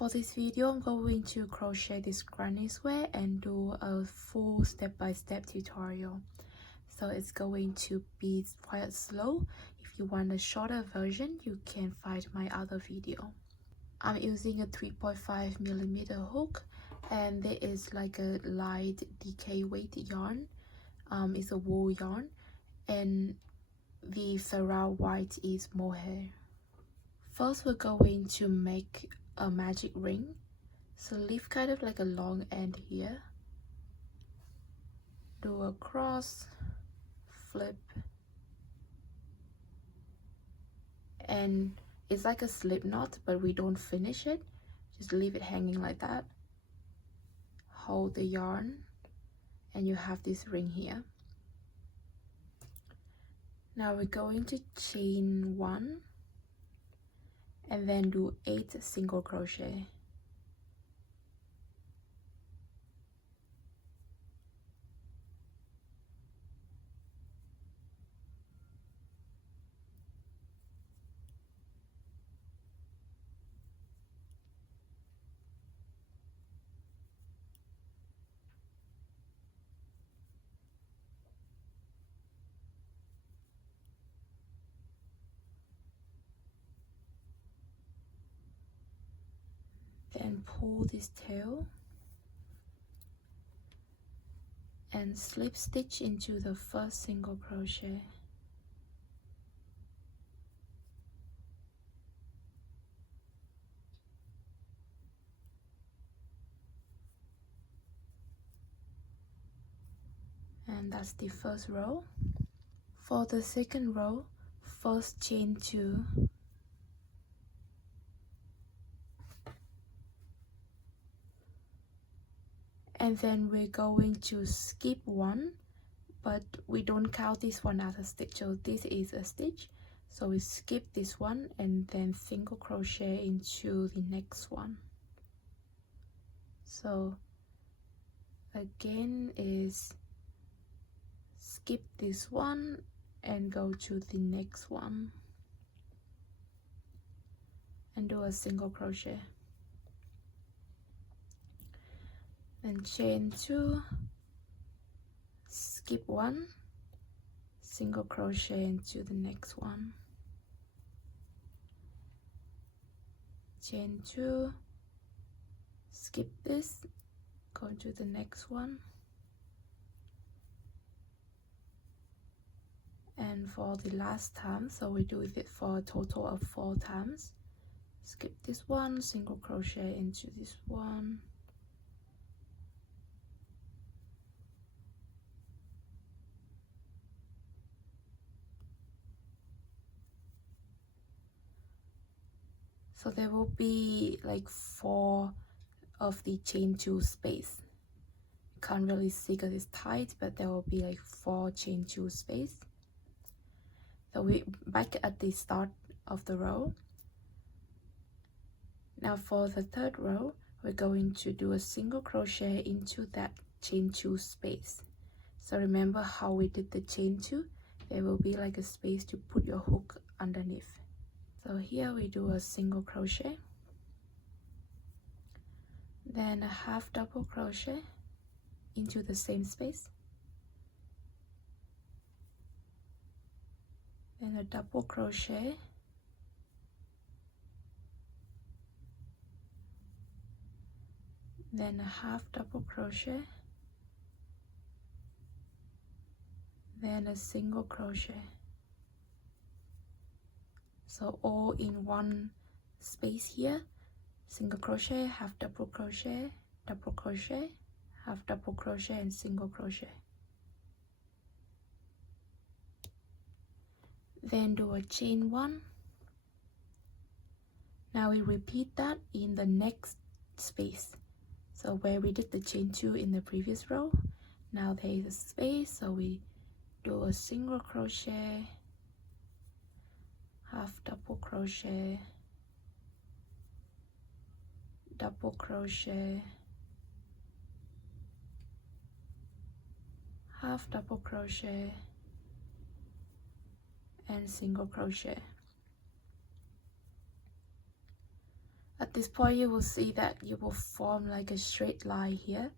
For this video, I'm going to crochet this granny square and do a full step-by-step tutorial. So it's going to be quite slow. If you want a shorter version, you can find my other video. I'm using a 3.5mm hook, and there is like a light DK weight yarn. It's a wool yarn, and the ferrule white is mohair. First, we're going to make a magic ring. So leave kind of like a long end here, do a cross, flip, and it's like a slip knot, but we don't finish it, just leave it hanging like that. Hold the yarn and you have this ring here. Now we're going to chain 1 and then do 8 single crochet. Then pull this tail and slip stitch into the first single crochet. And that's the first row. For the second row, first chain 2, and then we're going to skip 1, but we don't count this one as a stitch, so this is a stitch, so we skip this one and then single crochet into the next one. So again is skip this one and go to the next one and do a single crochet, then chain 2, skip 1, single crochet into the next one, chain 2, skip this, go to the next one, and for the last time, so we do it for a total of 4 times, skip this one, single crochet into this one, so there will be like 4 of the chain 2 space. You can't really see because it's tight, but there will be like 4 chain 2 space. So we back at the start of the row. Now for the third row, we're going to do a single crochet into that chain 2 space. So remember how we did the chain 2? There will be like a space to put your hook underneath. So here we do a single crochet, then a half double crochet into the same space, then a double crochet, then a half double crochet, then a single crochet. So all in one space here, single crochet, half double crochet, half double crochet, and single crochet. Then do a chain 1. Now we repeat that in the next space. So where we did the chain 2 in the previous row, now there is a space, so we do a single crochet, half double crochet, double crochet, half double crochet, and single crochet. At at this point you will see that you will form like a straight line here.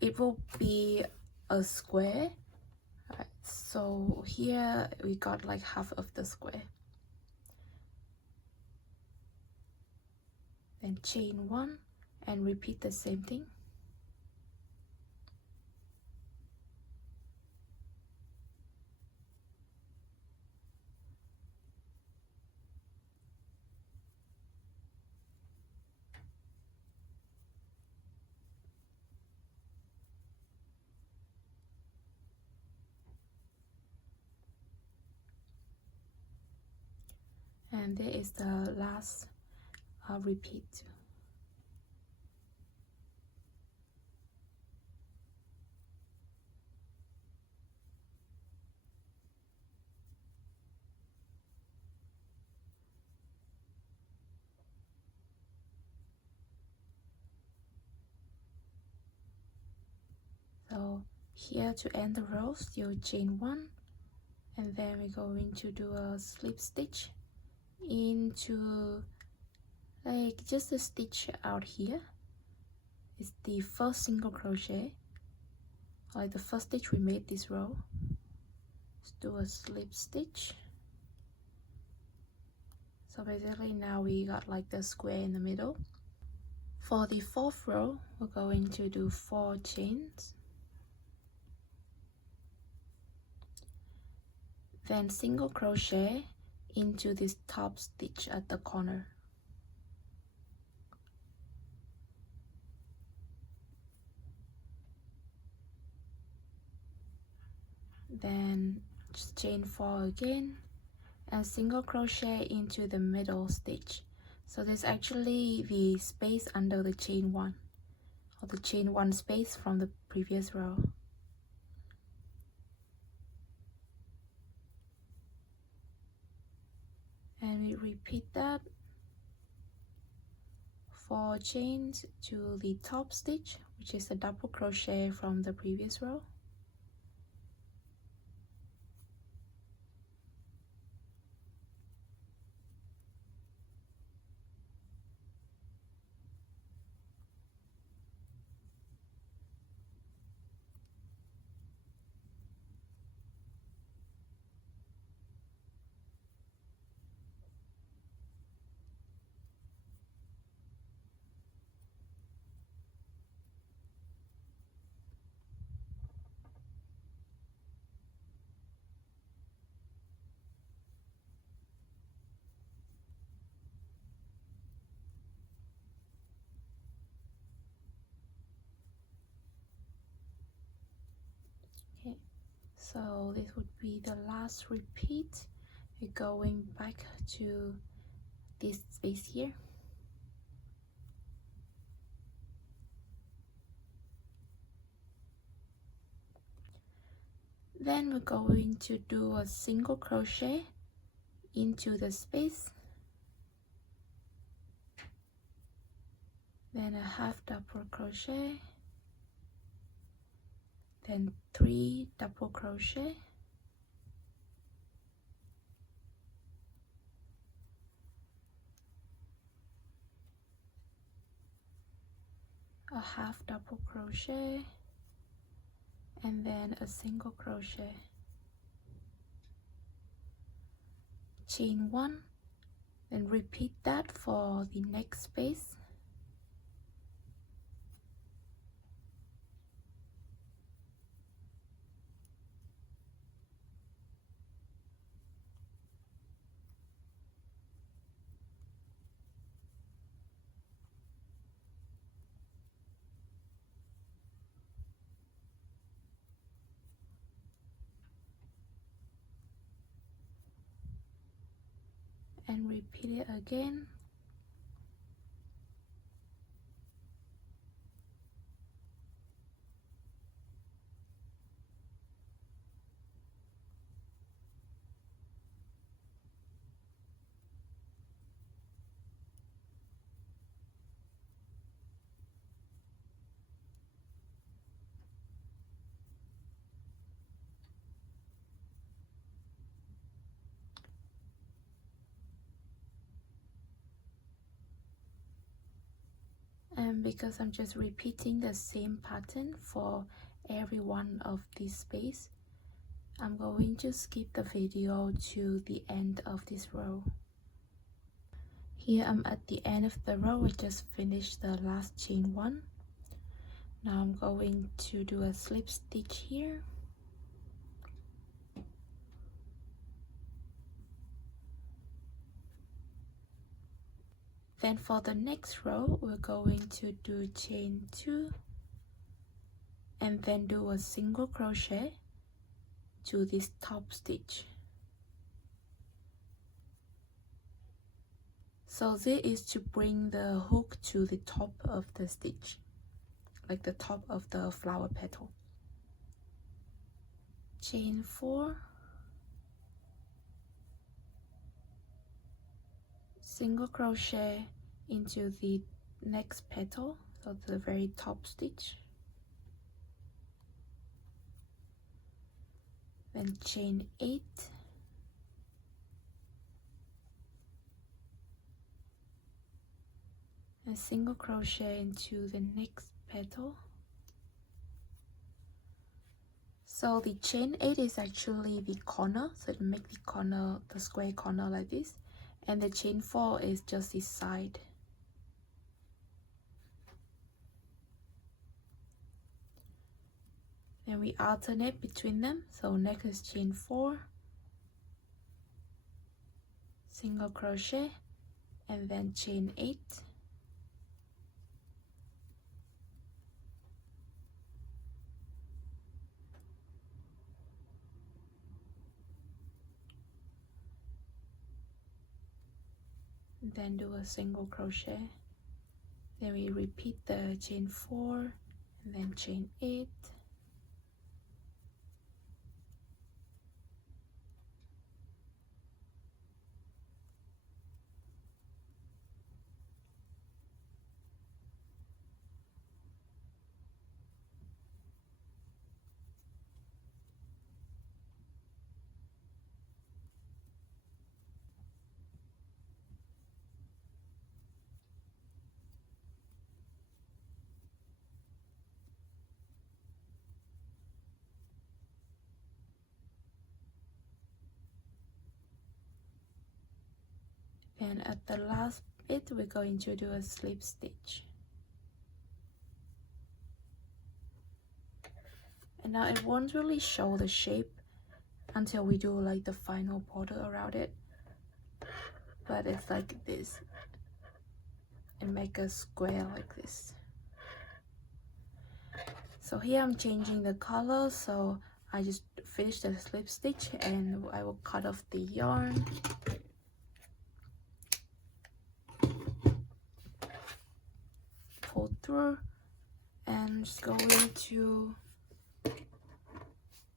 It will be a square. Right, so here we got like half of the square. Then chain 1 and repeat the same thing. And there is the last repeat. So here to end the row, still chain 1, and then we're going to do a slip stitch into like just a stitch out here. It's the first single crochet, like the first stitch we made this row. Let's do a slip stitch. So basically now we got like the square in the middle. For the 4th row, we're going to do 4 chains, then single crochet into this top stitch at the corner. Then just chain 4 again and single crochet into the middle stitch. So there's actually the space under the chain 1, or the chain 1 space from the previous row. And we repeat that 4 chains to the top stitch, which is a double crochet from the previous row. Okay, so this would be the last repeat. We're going back to this space here. Then we're going to do a single crochet into the space, then a half double crochet, then 3 double crochet, a half double crochet, and then a single crochet, chain 1, then repeat that for the next space. And repeat it again. And because I'm just repeating the same pattern for every one of these space, I'm going to skip the video to the end of this row. Here I'm at the end of the row. I just finished the last chain one. Now I'm going to do a slip stitch here. Then for the next row, we're going to do chain 2 and then do a single crochet to this top stitch. So this is to bring the hook to the top of the stitch, like the top of the flower petal. Chain 4, single crochet into the next petal, so the very top stitch, then chain 8, and single crochet into the next petal. So the chain 8 is actually the corner, so to make the corner, the square corner like this, and the chain 4 is just the side. Then we alternate between them. So next is chain 4, single crochet, and then chain 8, then do a single crochet. Then we repeat the chain 4 and then chain 8, and at the last bit we're going to do a slip stitch. And now it won't really show the shape until we do like the final border around it, but it's like this, and make a square like this. So here I'm changing the color, so I just finished the slip stitch and I will cut off the yarn. Pull through, and just going to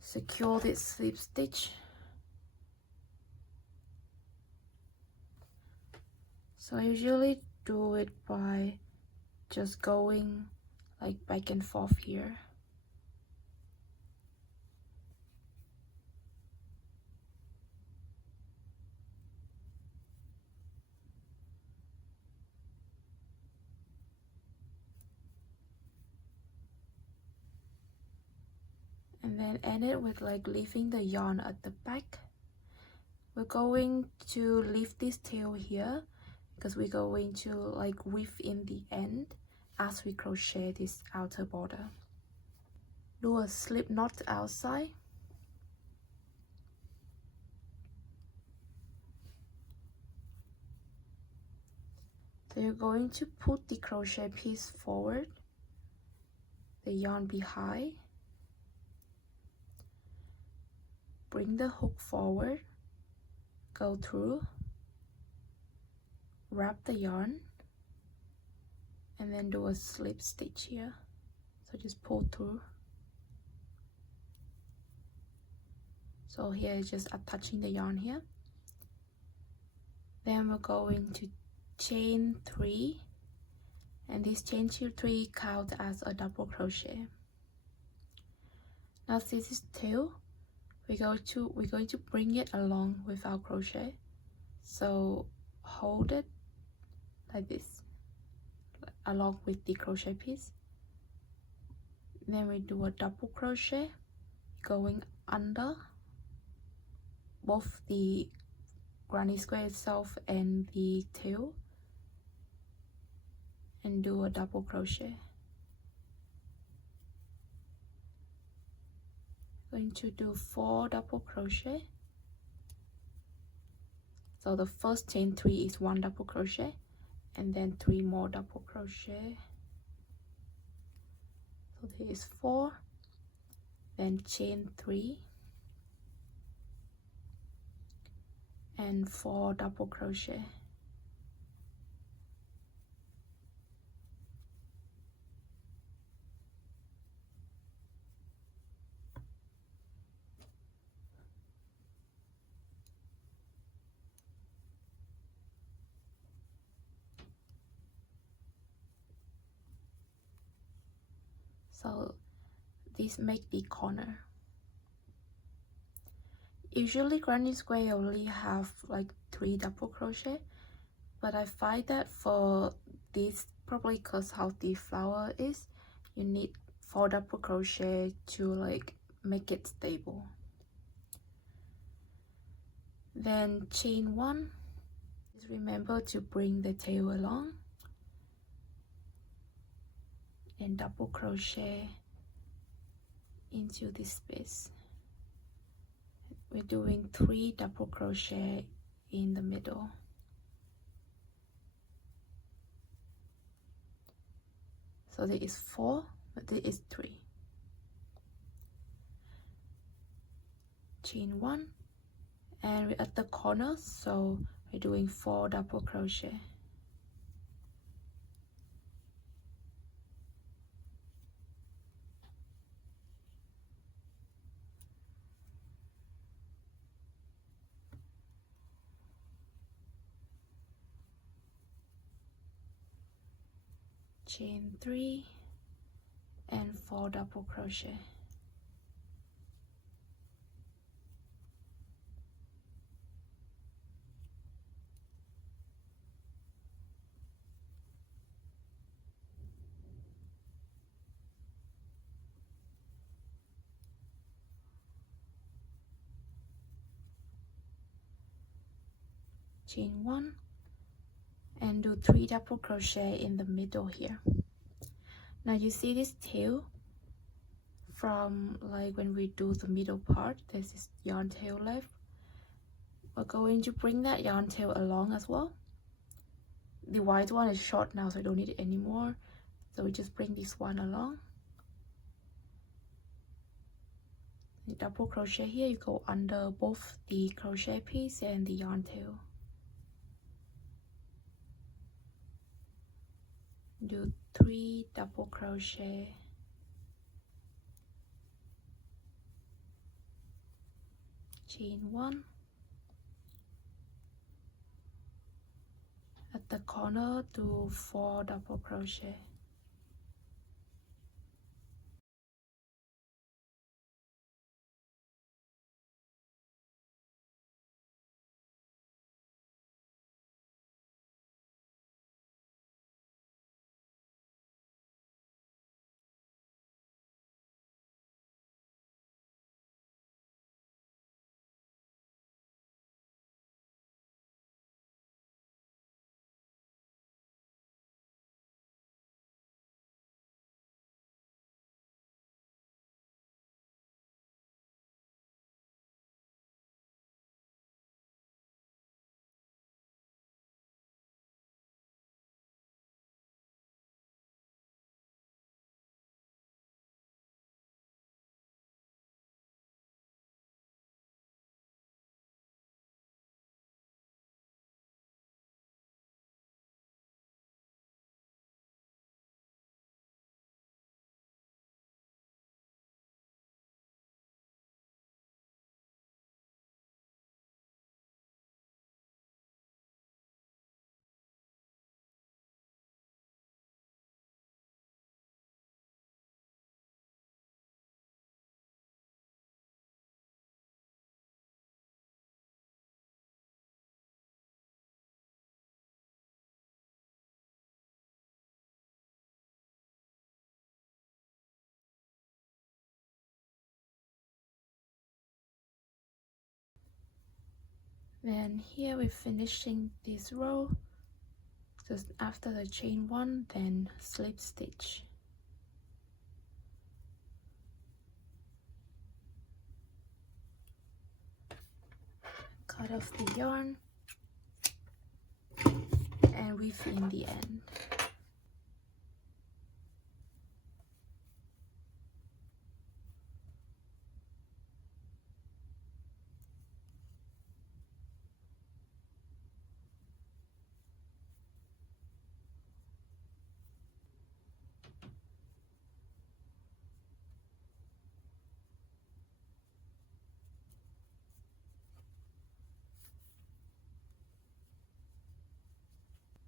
secure this slip stitch. So I usually do it by just going like back and forth here. And then end it with like leaving the yarn at the back. We're going to leave this tail here because we're going to like weave in the end as we crochet this outer border. Do a slip knot outside. So you're going to put the crochet piece forward, the yarn behind, bring the hook forward, go through, wrap the yarn, and then do a slip stitch here. So just pull through. So here is just attaching the yarn here. Then we're going to chain 3, and this chain 3 count as a double crochet. Now this is 2. We're going to bring it along with our crochet. So hold it like this, along with the crochet piece. Then we do a double crochet going under both the granny square itself and the tail, and do a double crochet. Going to do 4 double crochet. So the first chain 3 is 1 double crochet, and then 3 more double crochet. So there is 4, then chain 3 and 4 double crochet. So this make the corner. Usually granny square only have like 3 double crochet, but I find that for this, probably because how the flower is, you need 4 double crochet to like make it stable. Then chain 1, just remember to bring the tail along and double crochet into this space. We're doing 3 double crochet in the middle. So there is 4, but there is 3. Chain 1, and we're at the corner, so we're doing 4 double crochet. Chain 3 and 4 double crochet. Chain 1 and do 3 double crochet in the middle here. Now you see this tail from like when we do the middle part, there's this yarn tail left. We're going to bring that yarn tail along as well. The white one is short now, so I don't need it anymore, so we just bring this one along. You double crochet here, you go under both the crochet piece and the yarn tail. Do 3 double crochet, chain 1, at the corner do 4 double crochet. Then here we're finishing this row. Just after the chain 1, then slip stitch. Cut off the yarn and weave in the end.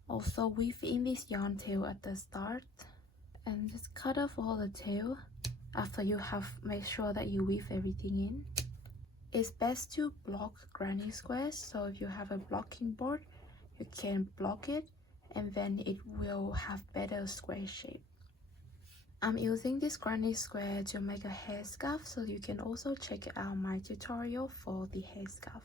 Also weave in this yarn tail at the start and just cut off all the tail after you have made sure that you weave everything in. It's best to block granny squares, so if you have a blocking board you can block it and then it will have better square shape. I'm using this granny square to make a hair scarf, so you can also check out my tutorial for the hair scarf.